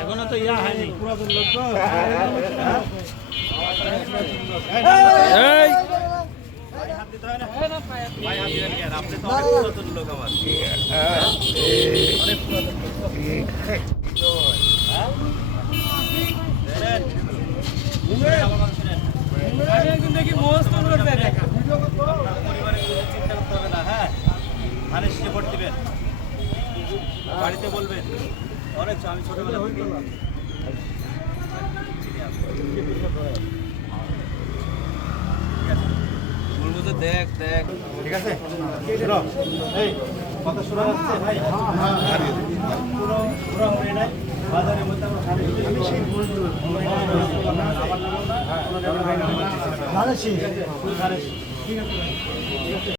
এখনো তো ইয়া হয়নি পুরাতন লোক তো দেখি মস্ত চিন্তা করতে হবে না। হ্যাঁ ধানের শীষে ভোট দিবেন, বাড়িতে বলবেন অনেক আমি ছোটবেলা থেকে বলবো তো দেখ দেখ ঠিক আছে এই কথা শোনা যাচ্ছে ভাই পুরো পুরো হয়ে নাই বাজারের মধ্যে আমরা ঠিক আছে